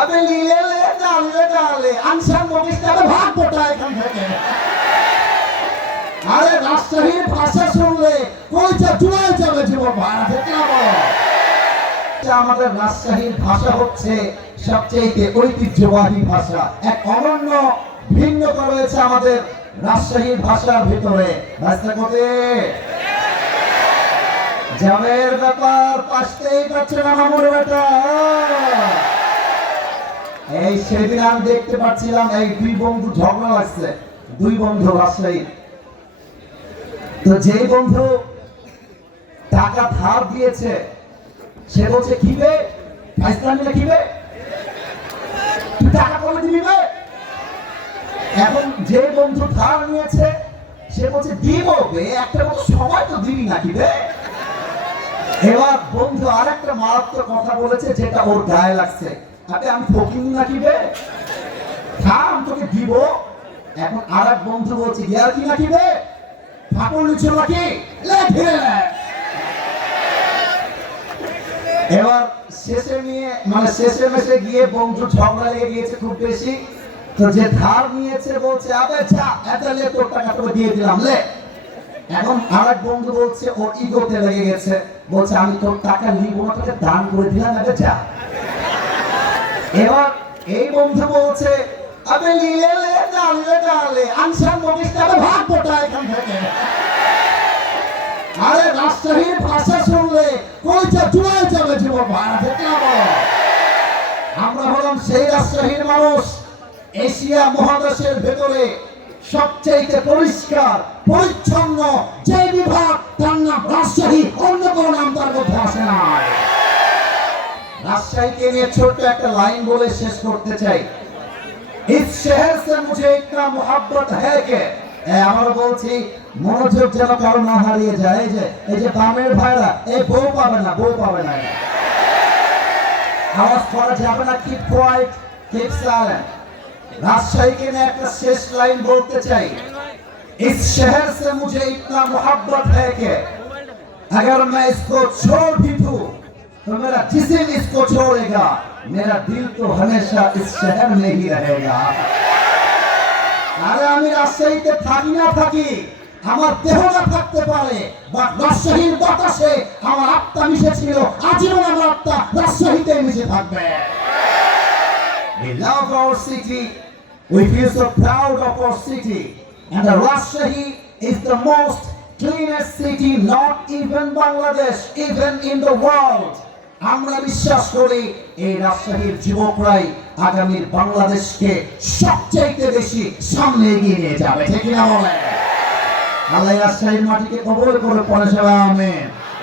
আবে লিলে লে ডালে ডালে আনসার মগিস্টারে ভাগ গোটা এখান থেকে। আরে রাজশাহীর ভাষা শুনলে কইটা চুড়ায় যাবে জীবন ভাড়া থেকে আমাদের রাজশাহীর ভাষা হচ্ছে সবচেয়ে ঐতিহ্যবাহী ভাষা। এক অনন্য ভিন্নতা রয়েছে আমাদের রাজশাহীর ভাষার ভিতরে। জামের ব্যাপার পাশতেই পাচ্ছে না মামুর বেটা। এই সেদিন আমি দেখতে পাচ্ছিলাম এই দুই বন্ধু ঝগড়া লাগছে, দুই বন্ধু রাজশাহীর। তো যে বন্ধু টাকা ধার দিয়েছে সে বলছে কিবে ফাইসলামিটা কিবে তুই টাকা কমে দিবি বে। এখন যে বন্ধু ধার নিয়েছে সে বলছে দিব বে, একটা মতো সময় তো দিবি না কিবে। এবার বন্ধু আরেকটা মারাত্মক কথা বলেছে যেটা ওর গায়ে লাগছে, আরে আমি ফকির নাকি বে, থাম তোকে দিব। এখন আরেক বন্ধু বলছে ইয়ার কি নাকি বে, ঠাকুর নিচ্ছিল নাকি লেখে। এবার শেষে নিয়ে মানে শেষে মেশে গিয়ে বন্ধু ঝগড়া লেগে গিয়েছে খুব বেশি। তো যে ধার নিয়েছে বলছে আবে যা এত লে তোর টাকা তোকে দিয়ে দিলাম লে। এখন আরেক বন্ধু বলছে ওর ইগোতে লেগে গেছে, বলছে আমি তোর টাকা নিব না, তোকে দান করে দিলাম আবে যা। এবার এই বন্ধু বলছে আবে লিলে লে ডালে ডালে আনসার মগিস্টারে ভাগ গোটা এখান থেকে। আরে রাজশাহীর ভাষা শুনলে কইটা চুড়ায় যাবে জীবন ভাড়া থেকে। আমরা হলাম সেই রাজশাহীর মানুষ এশিয়া মহাদেশের ভেতরে সবচেয়ে পরিষ্কার পরিচ্ছন্ন যে বিভাগ তার নাম রাজশাহী, অন্য কোনো নাম তার মধ্যে আসে না। রাজশাহীকে নিয়ে ছোট্ট একটা লাইন বলে শেষ করতে চাই। इस शहर से मुझे इतना मोहब्बत है कि আমরা বলছি মনোযোগ যেন কারো না হারিয়ে যায়। এই যে বামের ভাইরা এই বউ পাবে না, বউ পাবে না, আওয়াজ করা যাবে না, কিপ কোয়াইট কিপ সাইলেন্ট। রাজশাহীকে নিয়ে একটা শেষ লাইন বলতে চাই। इस शहर से मुझे इतना मोहब्बत है कि अगर मैं इसको छोड़ भी दूं तो मेरा जिस्म इसको छोड़ेगा, मेरा दिल तो हमेशा इस शहर में ही रहेगा। আরে আমি রাজশাহীতে থাকি না থাকি, আমার দেহ না থাকতে পারে, বাট রাজশাহীর বাতাসে আমার আত্মা মিশে ছিল, আজীবন আমার আত্মা রাজশাহীতে মিশে থাকবে। We love our city, we feel so proud of our city, and the Rajshahi is the most cleanest city not even Bangladesh, even in the world. আমরা বিশ্বাস করি এই রাজশাহীর যুবকরাই আগামীর বাংলাদেশকে সবচেয়ে বেশি সামনে এগিয়ে নিয়ে যাবে, ঠিক না বলে? আল্লাহ রাজশাহীর মাটিকে কবুল করে পড়ে সবাই আমিন।